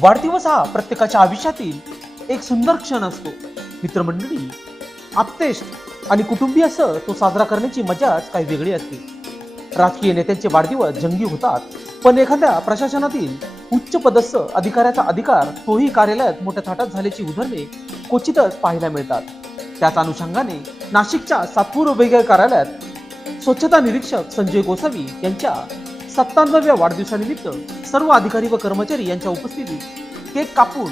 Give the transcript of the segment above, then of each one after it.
वाढदिवस हा प्रत्येकाच्या आयुष्यातील एक सुंदर क्षण असतो. मित्रमंडळी आप्तेष्ट आणि कुटुंबीय असं तो साजरा करण्याची मजाच काही वेगळी असते. राजकीय नेत्यांचे वाढदिवस जंगी होतात पण एखाद्या प्रशासनातील उच्च पदस्थ अधिकाऱ्याचा अधिकार तोही कार्यालयात मोठ्या थाटात झाल्याची उदाहरणे क्वचितच पाहायला मिळतात. त्याच अनुषंगाने नाशिकच्या सातपूर वेगळ्या कार्यालयात स्वच्छता निरीक्षक संजय गोसावी यांच्या सत्तावन्नाव्या वाढदिवसानिमित्त सर्व अधिकारी व कर्मचारी यांच्या उपस्थितीत केक कापून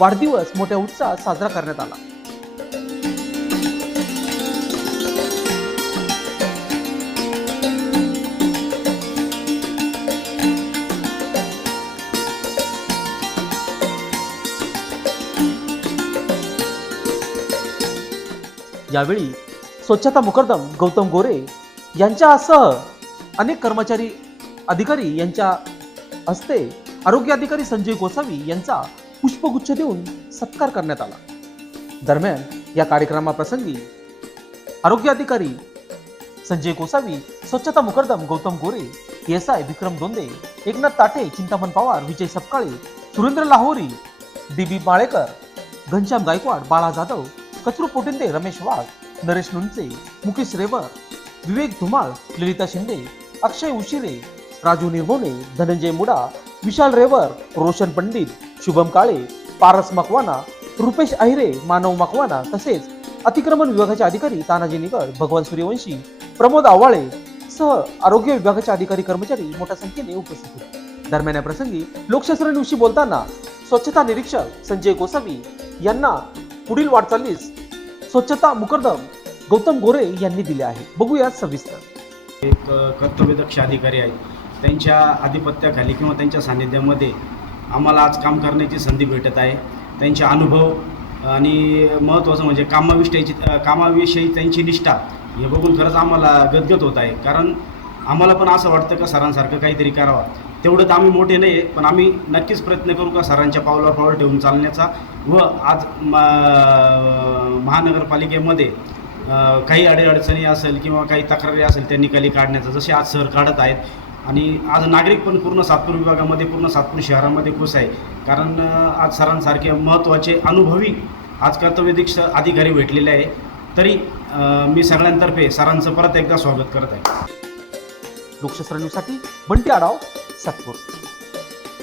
वाढदिवस मोठ्या उत्साहात साजरा करण्यात आला. यावेळी स्वच्छता मुकरदम गौतम गोरे यांच्यासह अनेक कर्मचारी अधिकारी यांच्या हस्ते आरोग्य अधिकारी संजय गोसावी यांचा पुष्पगुच्छ देऊन सत्कार करण्यात आला. दरम्यान या कार्यक्रमाप्रसंगी आरोग्य अधिकारी संजय गोसावी स्वच्छता मुकर्दम Gautam Gore S I Vikram Donde Eknath Tate Chintaman Pawar Vijay Sapkale Surendra Lahori D B Malekar Ghanshyam Gaikwad Bala Jadhav Kachru Potinde Ramesh वाघ नरेश लुंचे मुकेश रेवर विवेक धुमाळ ललिता शिंदे अक्षय उशिरे राजू निर्मोने धनंजय मुडा विशाल रेवर रोशन पंडित शुभम काळे पारस मकवाना रुपेश अहिरे मानव मकवाना तसेच अतिक्रमण विभागाचे अधिकारी तानाजी निकड भगवान सूर्यवंशी प्रमोद आव्हाळे सह आरोग्य विभागाचे अधिकारी कर्मचारी मोठ्या संख्येने उपस्थित होते. दरम्यान या प्रसंगी लोकशास्त्राविषयी बोलताना स्वच्छता निरीक्षक संजय गोसावी यांना पुढील वाटचालीस स्वच्छता मुकर्दम गौतम गोरे यांनी दिले आहे. बघूया सविस्तर. एक कर्तव्यदक्ष अधिकारी आहेत. त्यांच्या आधिपत्याखाली किंवा त्यांच्या सान्निध्यामध्ये आम्हाला आज काम करण्याची संधी भेटत आहे. त्यांचे अनुभव आणि महत्त्वाचं म्हणजे कामाविषयीची कामाविषयी त्यांची निष्ठा हे बघून खरंच आम्हाला गदगद होत आहे. कारण आम्हाला पण असं वाटतं का सरांसारखं काहीतरी करावं. तेवढं तर आम्ही मोठे नाही आहे पण आम्ही नक्कीच प्रयत्न करू का सरांच्या पावलावर पावलं ठेवून चालण्याचा व आज म- महानगरपालिकेमध्ये काही अडीअडचणी असेल किंवा काही तक्रारी असेल त्या निकाली काढण्याचा जसे आज सर काढत आहेत आणि आज नागरिक पण पूर्ण सातपूर विभागामध्ये पूर्ण सातपूर शहरामध्ये खुश आहे. कारण आज सरांसारखे महत्त्वाचे अनुभवी आज कर्तव्यदीक्ष अधिकारी भेटलेले आहे. तरी मी सगळ्यांतर्फे सरांचं परत एकदा स्वागत करत आहे. लोकशास्त्र बंटी आडाव सातपूर.